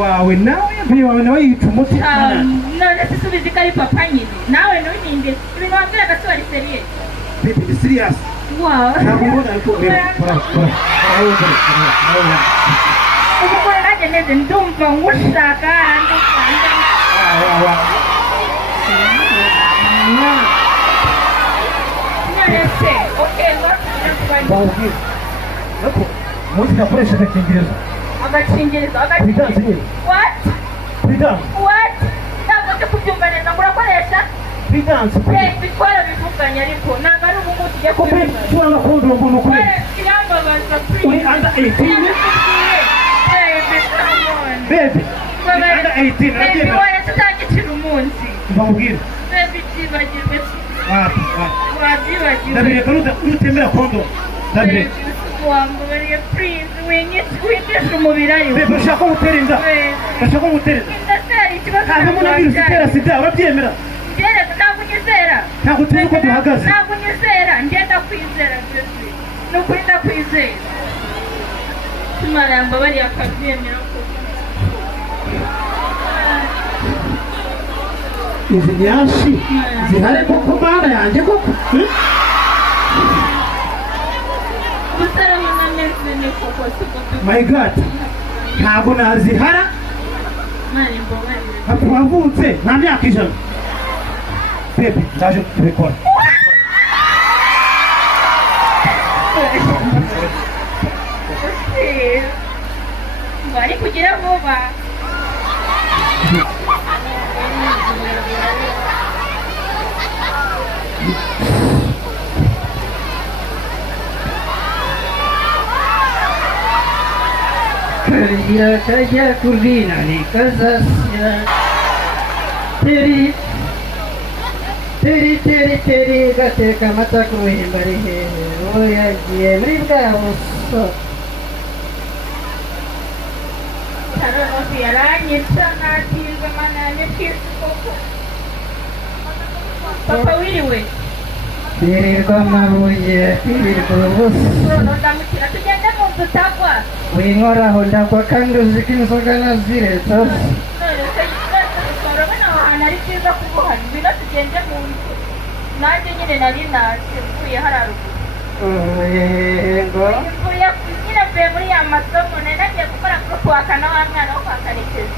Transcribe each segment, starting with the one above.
wawe nawe yica umuti none se subizi ko ari papa nyine nawe ntuninde ibintu wambwira ko ari seriye ni serious wow ntabwo ubona ariko ubu ko nanjye neze ndumva ngushaka nonese okay Nako, muzi nakoresha agakingirizo. Agakingirizo? What? What? Ntabwo ndi kubyumva neza ngo urakoresha? Bidanse. Bitwara bivuganye ariko ntabwo ari ubu ngubu tugiye kubivuga. Tuwanga kundi umuntu ukuri. Kirambabaza please. Uri under 18? Baby, under 18. Baby, wowe tutangikira umunsi. Mbabwira. Baby, byibagirwe. Wabyibagirwe. Ndabireka nutemera kondo. Ndabireka. Wambabariye please winyisha umubiri ayo. Baby, ushaka gutera inda? Ushaka gutera inda? Indatera ikibazo. Ntabwo munabwira utera sida, urabyemera? Ntabwo unyizera. Ntabwo tuzi uko duhagaze. Ntabwo unyizera, ngenda kwizera mbese. Ni ukuri ndakwizera. Imana yambabariye akabyemera ko. Izi nyashi zihari koko mana yanjye koko. My God, ntabwo nazihara. Wavutse nta myaka 100. Baby, ndaje kubikora. Bari kugira vuba. Kerja kerja kurdina ni kazasya teri gateka mata kuhimbari he oya giye muri bwabo Tarono yaranyitsa natirwa manane kwisoko Papa wiriwe tirirwa mabuye tirirwa ubusa ndamukira tugende mu nzu utagwa winkoraho ndagwa kandi uziko inzoga nazireta urabona aho hantu ari byiza kuguha ngwino tugende mu nzu nanjye nyine nari naje mvuye hararuguru ngo mvuye nyine mvuye muri ya masomo nari nagiye gukora kuri kuwakana wa mwana wo kwa Karekezi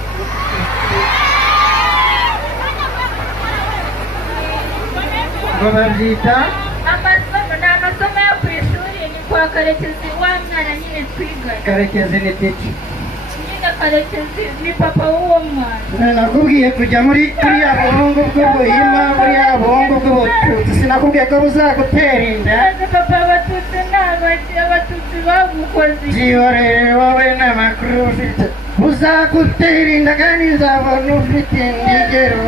ngo babyita amasomo ni amasomo yo ku ishuri ni kwa Karekezi wa mwana nyine twiga Karekezi ni titi nyine Karekezi ni papa w'uwo mwana nakubwiye kujya muri buriya buhungu bw'ubuhima buriya buhungu bw'ubututsi sinakubwiye ko buzagutera inda papa abatutsi abatutsi bagukoze byihorere wowe n'amakuru ufite buzagutera inda kandi nzabona ufite indigero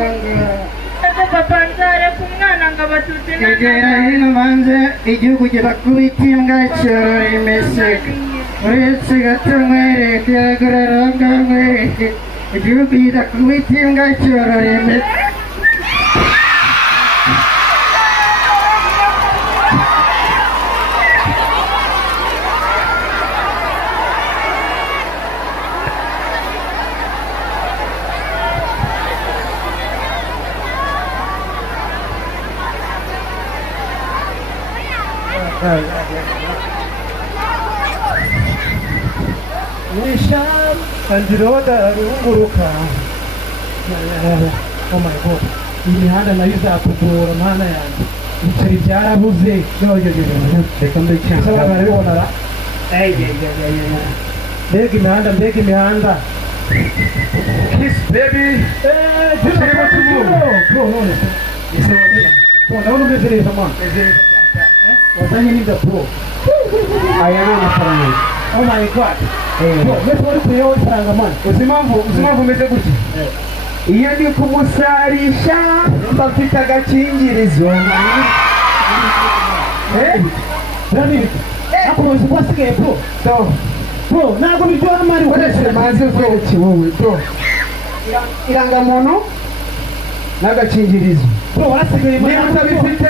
papa nzareka umwana ngo abatutsi egera hino banze igihugu kibakubita imbwa cyorora imisega uretse gato mwereke agororoga mwereke igihugu kidakubita imbwa cyorora imisega Nisham Andiroda runguruka. Oh my God. Imihanda nayo izatugora mana yanjye. Ibiceri byarabuze. Reka mbicyanza barabibona. Mbega imihanda. Kiss baby. Ndabona umeze neza man. Wazanye n'inda pro. Aya ni amafaranga. Oh my God. Mbese wari kuyeho ifaranga man. Uzi impamvu umeze gutya? Iyo ndi kumusarisha mba mfite agakingirizo. Nani? Nakubaza uko asigaye pro. Bro, ntabwo biryoha mari ukoresheje mazi ukwereke wowe bro. Irangamuntu n'agakingirizo. Bro, warasigaye niba utabifite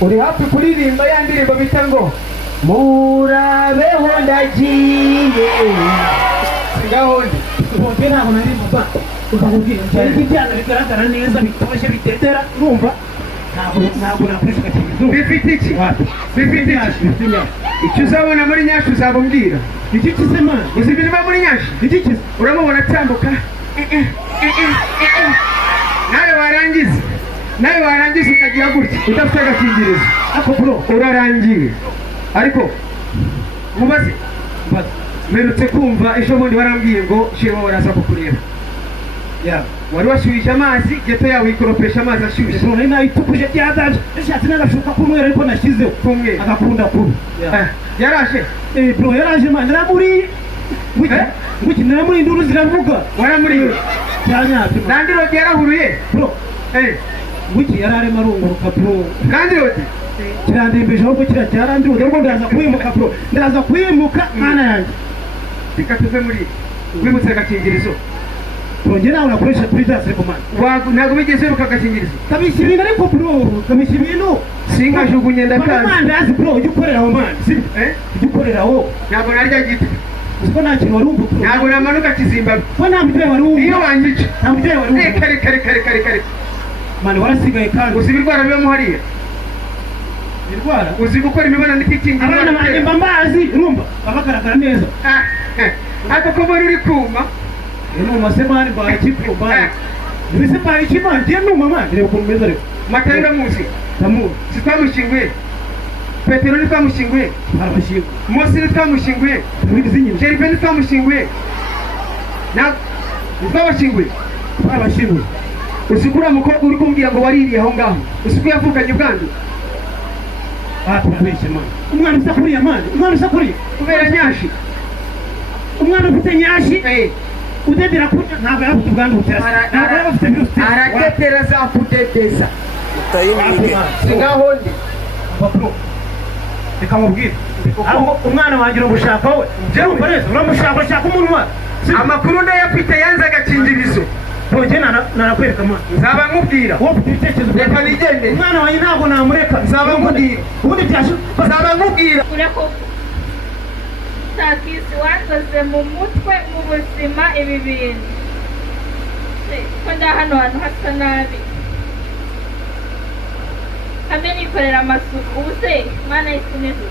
uri hafi kuririmba ya ndirimbo bita ngo murabeho ndagiye. Singaho ndi. bongeye ntabwo nari mba ubabwira cyane ibyana bigaragara neza bitoshye bitetera urumva ntabwo nakoresha agakingirizo bifite iki bifite iki icyo uzabona muri nyashi uzabumbwira iki kisema uzi ibirimo muri nyashi iki kise uramubona atambuka nawe warangiza ukagira gutya udafite agakingirizo ako bro urarangiye ariko mubaze mperutse kumva ejo bundi barambwiye ngo shirimo baraza kukureba wari washyuhije amazi geto yawe uyikoropesha amazi ashyushye nari nayitukuje byadaje yashatse n'agashuka k'umweru ariko nashyizeho kumwe agakunda kubi yaraje bro yaraje man naramuri nguki naramuri induru ziravuga waramuriye cyanyatse nandi rodi yarahuruye bro nguki yararema arunguruka bro kandi rodi kirandembeje ahubwo kiracyarandira ubwo ndaza kwimuka bro ndaza kwimuka mwana yanjye reka tuve muri wimutse agakingirizo Tongera nawe unakoresha prudence ariko man. Ntabwo bigeze ruka agakingirizo. Kabisha ibintu ariko bro, kabisha ibintu. Sinkajugunye ndakazi. Man ndazi bro, ujye ukorera aho man. Ujye ukorera aho. Ntabwo narya giti. Uko nta kintu wari umva. Ntabwo namanuka kizimba. Ko nta mutwe wari umva. Iyo wangice. Nta mutwe wari umva. Kare. Man warasigaye kandi. Uzi ibirwara biba muhariye. Ibirwara? Uzi gukora imibonano ikingira. Abana banjye mbazi, urumva? Babagaragara neza. Ako ko bari uri kuma. Eno masemani ba kipo ba. Nibise ba ikima ndiye numa man. Rero kumeza rero. Matanga muzi. Tamu. Sitwamushinguye. Petero ni twamushinguye. Arabashinguye. Mose ni twamushinguye. Nibizinyi. Jerife ni twamushinguye. Na twabashinguye. Arabashinguye. Usikura mukobwa uri kumbwira ngo waririye aho ngaho. Usiku yavukanye ubwandu. Turabeshye man. Umwana usakuriye man. Umwana usakuriye. Kubera nyashi. Umwana ufite nyashi. Udedera kuja ntabwo yafite ubwandu butera. Ntabwo yafite virusi. Aratetera za kudedeza. Utayimige. Singaho ndi. Papa. Reka mubwire. Aho umwana wangira ubushaka we. Je ukoreza uramushaka umunwa. Amakuru ndayafite yanze agakingirizo. Boje narakwereka man. Nzaba nkubwira. Wowe ibitekerezo reka nigende. Umwana wanjye ntabwo namureka. Nzaba nkubwira. Ubundi byashu. Nzaba nkubwira. Urako takisi wanzoze mu mutwe mu buzima ibi bintu. Ko nda hano hantu hasa nabi. Kame nikorera amasuku ubuse mwana yisunezo.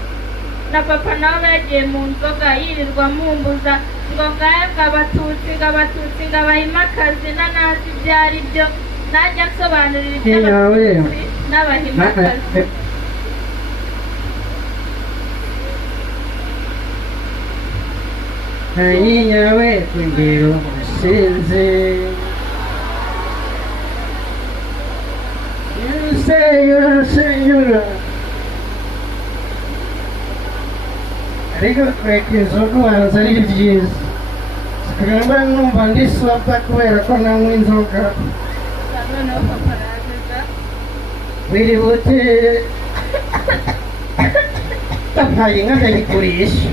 Na papa nawe yagiye mu nzoga yirirwa mumbuza ngo ngabatutsi ngabahimakazi nanazi byari byo najya nsobanurira iby'abatutsi n'abahimakazi. Nyawe kugira umusinzi Yura ariko kwekiza kubanza ari byiza sikagamba numva ndisota kubera ko nanywa inzoga noneho papa araza wiri bute tapaye inka ndayigurisha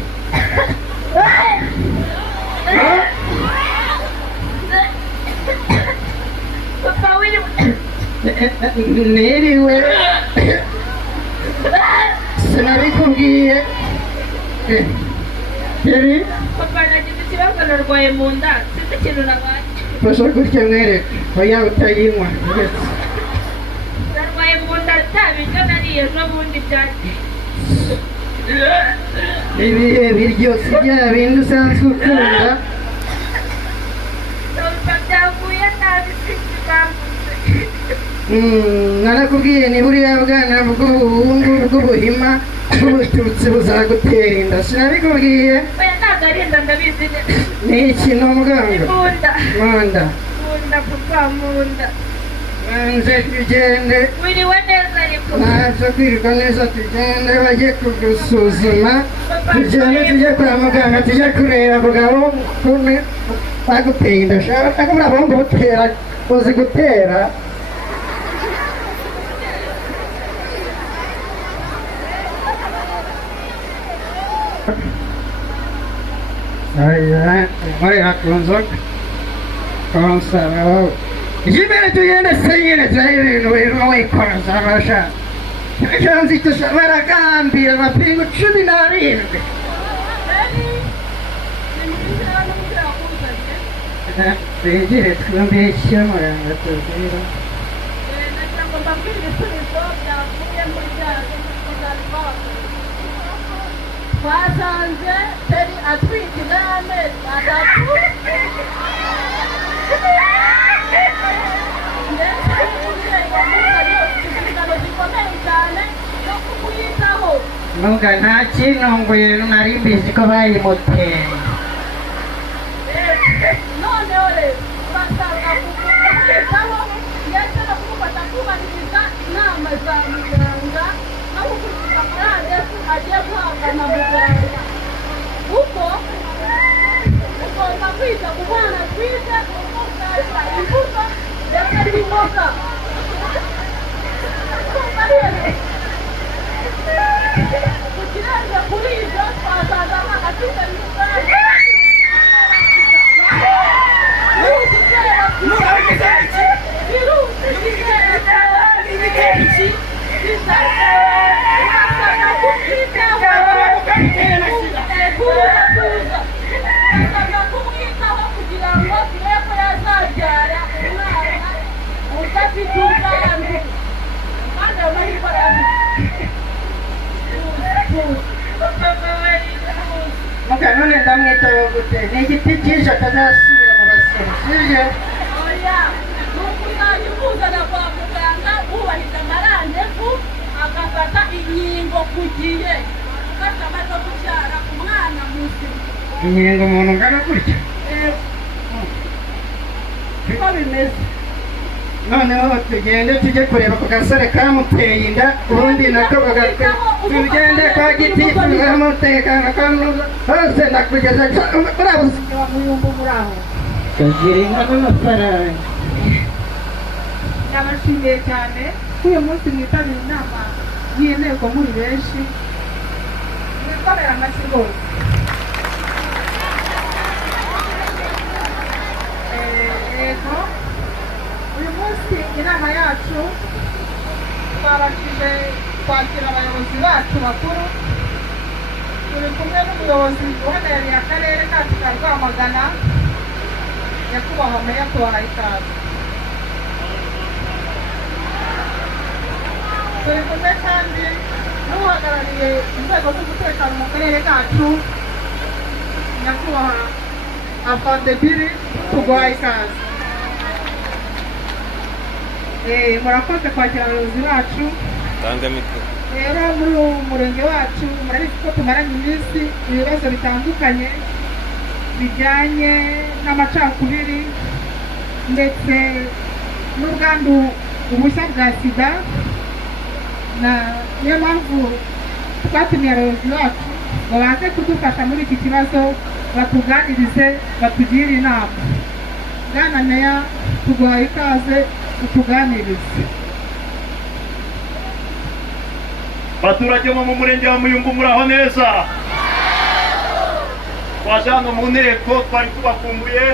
papa wiri niriwe sinabikubwiye yari papa nagize ikibazo narwaye mu nda sinzi ikintu nabaye fasha gutya mwereke oya utayinywa narwaye mu nda ntabiryo nariye ejo bundi byagiye ibihe biryo si bya bindi usanzwe ukunda papa byavuye nabi sinzi bambuze narakubwiye ni buriya bwana bw'ubuhungu bw'ubuhima bw'ubututsi buzagutera inda sinabikubwiye oya ntabwo ari inda ndabizi neza ni iki ni umuganga munda papa munda banze tugende wiriwe neza ariko naza kwirirwa neza tugende bajye kugusuzuma tugende tujye kwa muganga tujye kureba mugabo kumwe baguteye inda ushaka ko abahungu butera uzi gutera Murira ku nzoga konsaba imbere tugende senyine turebe ibintu birimo wikoza abashaka icyo nzito baragambira amapingu 17 twegere twumvishe muranga tubwira nagira ngo mbabwire ibisubizo byavuye muri bya twasanze teri atwite n'amezi atatu ndetse n'umubyeyi wamuzanye inshingano zikomeye cyane zo kumwitaho nubwo nta kintunguye nari mbizi ko bayimuteye noneho rero basabwa kumwitaho ndetse no kumufata kubahiriza inama za muganga no gukurikiza murandesi agiye guhabwa na muganga kuko ugomba kwita ku mwana atwite umusarura imbuto ndetse n'imboga kukirenze kuri ibyo twasanga atwite kumwitaho kugira ngo turebe ko yazabyara umwana udafite ubwandu kandi ayo mahirwe muga none ndamwitaho gute ni igiti cyije atazasubira mu basore sibyo oya ni ukuzajya umuzana kwa muganga wubahiriza amarandevu agafata inkingo ku gihe ufasha amaze kubyara umwana muzima inkingo umuntu ungana gutya uko bimeze noneho tugende tujye kureba ku gasore kamuteye inda ubundi nako tugende kwa gitifu umutekano kamuza hose ndakugeza urabuze wa muyumbu muri aho kagira inka n'amafaranga ndabashimiye cyane ko uyu munsi mwitabira inama y'inteko muri benshi mwikorera amashyi rwose yego uyu munsi inama yacu twabashije kwakira abayobozi bacu bakuru turi kumwe n'umuyobozi uhagarariye akarere kacu ka Rwamagana nyakubahwa meya tubahaye ikaze turi kumwe kandi n'uhagarariye inzego z'umutekano mu karere kacu nyakubahwa afande biri tuguhaye ikaze murakoze kwakira abayobozi bacu rero muri uwo murenge wacu murabizi ko tumaranye iminsi ibibazo bitandukanye bijyanye n'amacakubiri ndetse n'ubwandu ubushya bwa sida niyo mpamvu twatumiye abayobozi bacu ngo baze kudufasha muri iki kibazo batuganirize batugire inama bwana meya tuguhaye ikaze utuganirize baturage bo mu murenge wa Muyumbu muraho neza twaje hano mu nteko twari tubakumbuye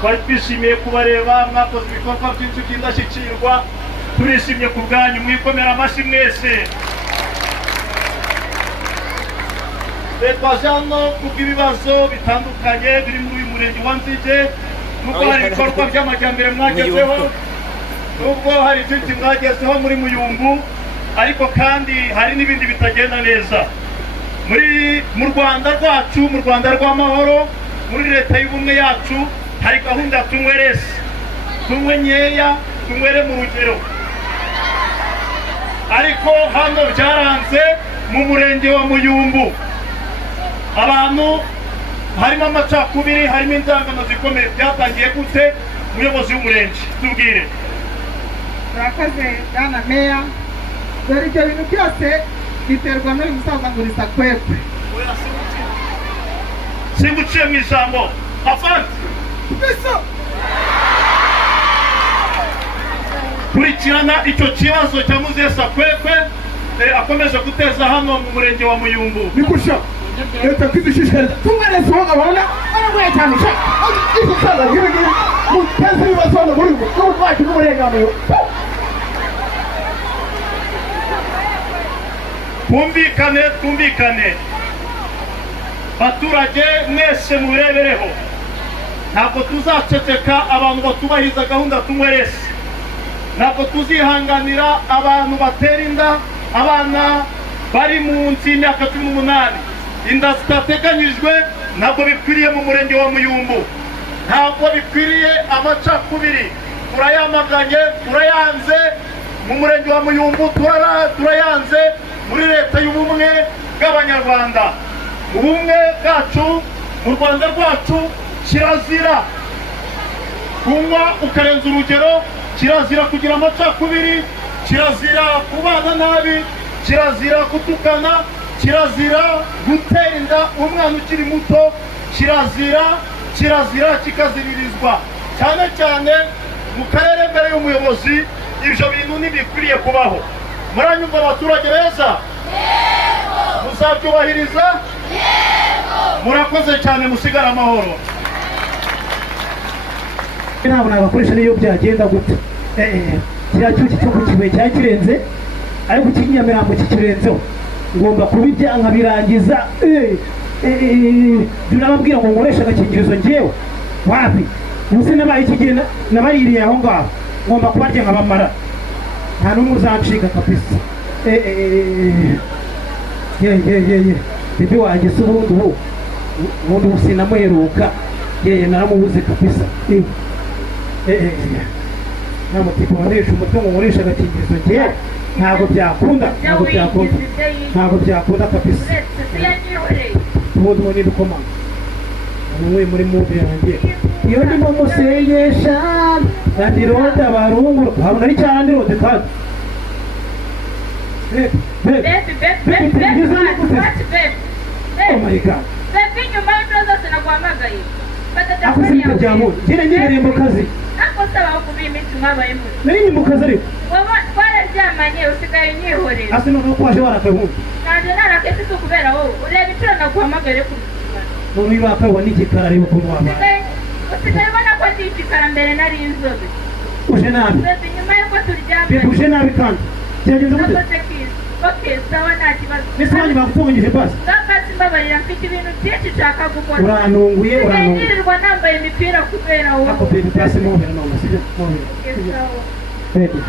twari twishimiye kubareba mwakoze ibikorwa byinshi by'indashyikirwa turishimye ku bwanyu mwikomera amashyi mwese twaje hano kubw'ibibazo bitandukanye biri muri uyu murenge wa Nzige nubwo hari ibikorwa by'amajyambere mwagezeho nubwo hari byinshi mwagezeho muri Muyumbu ariko kandi hari n'ibindi bitagenda neza mu Rwanda rwacu mu Rwanda rw'amahoro muri leta y'ubumwe yacu hari gahunda tunywerese tunywe nkeya tunywere mu rugero ariko hano byaranze mu murenge wa Muyumbu abantu harimo amacakubiri harimo inzangano zikomeye byatangiye gute umuyobozi w'umurenge tubwire murakoze bwana meya dore ibyo bintu byose biterwa n'uyu musaza ngo risakwekwe singuciye mu ijambo afande kurikirana icyo kibazo cya muzehe Sakwekwe akomeje guteza hano mu murenge wa Muyumbu nikusha leta kwizishishikariza tumweretse uwo abona aragoye cyane sha iki kaza gibigi muteze ibibazo hano muri ubu n'ubwacu n'uburenganiro twumvikane baturage mwese mubirebereho ntabwo tuzaceceka abantu batubahiriza gahunda tunywerese, ntabwo tuzihanganira abantu batera inda abana bari munsi y'imyaka 18. Inda zitateganyijwe ntabwo bikwiriye mu murenge wa Muyumbu, ntabwo bikwiriye amacakubiri. Turayamaganye, turayanze mu murenge wa Muyumbu, turayanze muri leta y'ubumwe bw'abanyarwanda. Ubumwe bwacu mu Rwanda rwacu kirazira kunywa ukarenza urugero, kirazira kugira amacakubiri, kirazira kubana nabi, kirazira gutukana, kirazira gutera inda umwana ukiri muto, kirazira kikaziririzwa. Cyane cyane mu karere mbere y'umuyobozi ibyo bintu ntibikwiriye kubaho. Muranyumva abaturage beza? Yego. Muzabyubahiriza? Yego. Murakoze cyane, musigara amahoro. Ntabwo nabakoresha niyo byagenda gute. Kiriya cyuki cyo ku kibuye cyari kirenze, ariko ikinyamirambo kikirenzeho ngomba kubirya nkabirangiza. Nababwira ngo nkoresha agakingirizo njyewe wapi? Ubuse nabaye ikigenda nabayiriye aho ngaho, ngomba kubarya nkabamara, nta n'umwe uzancika kabisa. Bebe wanjye se ubundi sinamuheruka, naramubuze kabisa. nta mutipe wanesha umutungo nkoresha agakingirizo njyewe ntabwo byakunda kabisa. ubundi ngo nidukomanga umwe muri mubi yanjye iyo ndimo musengesha ndandironda barunguru habona ari cyane ndirode kandi oh my god akusita byamu njye ngiye mu kazi akosaba kubimita mwabayemo nari mu kazi ariko wowe twararyamanye usigaye nyihorera asi no kwaje warakahunga nanje narakese kubera wowe ureba icyo naguhamagare ku none ibakabwa n'igikara ariko kuntu wabaye usigaye ubona ko ndi igikara mbere nari inzobe uje nabi nyuma yuko turyamanye uje nabi kandi cyageze gute okay sawa nta kibazo nisanye bakufungije basi basi mbabarira mfite ibintu byinshi nshaka gukora uranunguye nirirwa nambaye imipira kubera wowe ako baby basi mubera none sije mubera baby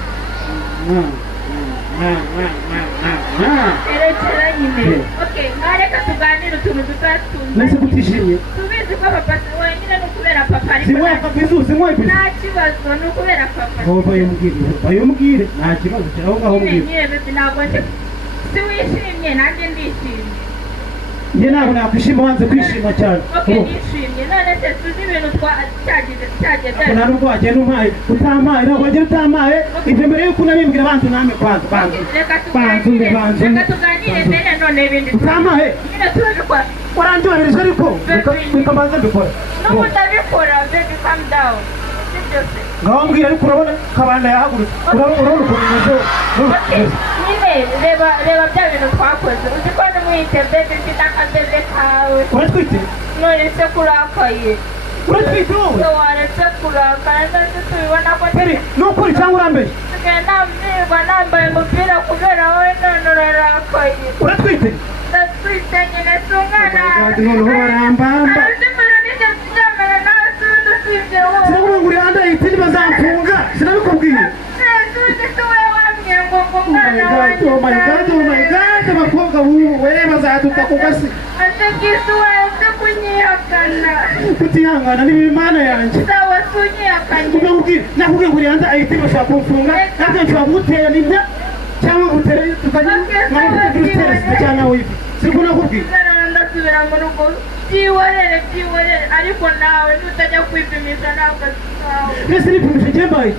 erekera nyine okay ngareka tuganire utuntu dutatunze nese kutishimye tubizi ko papa wenyine no kubera papa ariko simwe kabizu simwe bizu nta kibazo no kubera papa bayumubwire nta kibazo cyangwa ngaho mbwira nyine bebe ntabwo ndi si wishimye nanjye ndishimye njye ntabwo nakwishima wanze kwishima cyane okay nishimye none se tuzi ibintu cyageze nta nubwo wagenda umpaye utamaye ntabwo wagenda utamaye ibyo mbere yuko unabimbwira bantu namwe kwanza reka tuganire mbere none ibindi utamaye nyine turabikora warandyohereje ariko bikabanza mbikora n'ubu ndabikora baby calm down ngaho mbwira ariko urabona kabanda yahagurutse urabona ukuntu umeze nyine reba bya bintu twakoze uzi ko n'umwite bebe mfite akabebe kawe uratwite none se kurakaye uratwite wowe waretse kurakara ndetse tubibona ko ni ukuri cyangwa urambaye nambwirwa nambaye umupira kubera wowe none urarakaye uratwite ndatwite nyine si umwana noneho barambamba sinakubwira ngo uri handa yitini bazamfunga sinabikubwiye oh my god abakobwa bubu we bazaduta ku gasi kutihangana ni imana yanjye nakubwira ngo uri handa ayitini bashaka kumfunga nabyo nshobora kugutera n'ibya cyangwa gutera tukajya nk'aho gutera sida cyangwa wifi siko nakubwiye ndasubira mu rugo byihorere ariko nawe nutajya kwipimisha ntabwo azawe mbese nipimisha njye mbaye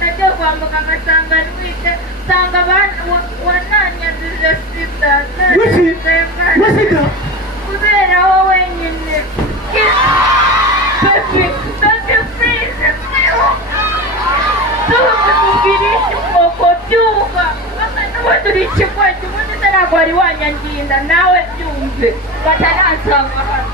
najya kwa muganga asanga ntwite nsanga wananyanduje sida sida kubera wowe nyine baby please tuvugisha ubwoko byuka n'ubundi uri ikigwati ubundi se ntabwo wari wanyandinda nawe byumve batanansanga hano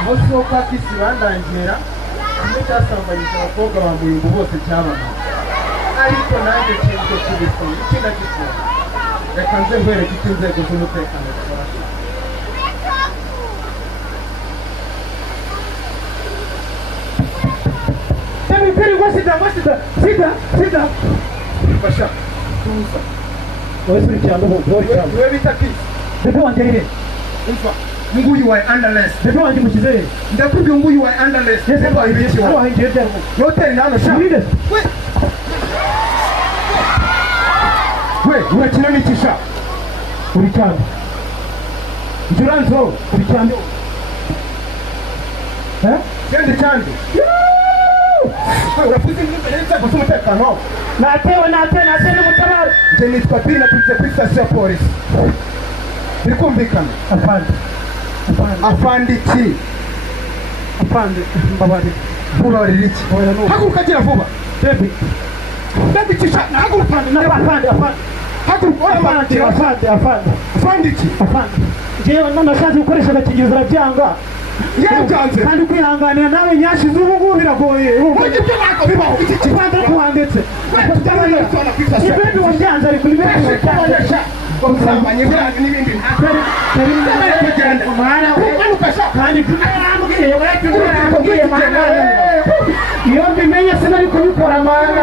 aho soka kisi bandangira kimwe cyasambanyije abakobwa ba Muyumbu bose cyabamaze ariko nanjye nshinzwe kubisoma iki ndagikora reka nze nkwereke icyo inzego z'umutekano zikora sida fasha tuza wowe suri cyane wewe bita kisi bebe wanjye hehe umva nguyu wa underless bebe wanjye mukize hehe ndakubwiye nguyu wa underless yese ibiki wa wahingiye byarimo hoteli hano sha we urakina n'iki sha uri cyane Juranzo uri cyane gende cyane uravuze inzego z'umutekano natewe n'umutabara njye nitwa Bill naturutse kuri sitasiyo ya polisi biri kumvikana afande iki afande mbabarira ntubabarira iki haguruka gira vuba bebi kisha haguruka afande iki njyewe nashatse gukoresha agakingirizo urabyanga yarabyanze kandi kwihanganira nawe nyashize ubu ngubu biragoye ibyo ntabwo bibaho iki kibanza kuwandetse ibebi wabyanze ariko ibebi wabyanze ubusambanyi bwanyu n'ibindi kandi iyo mbimenye sinari kubikora mana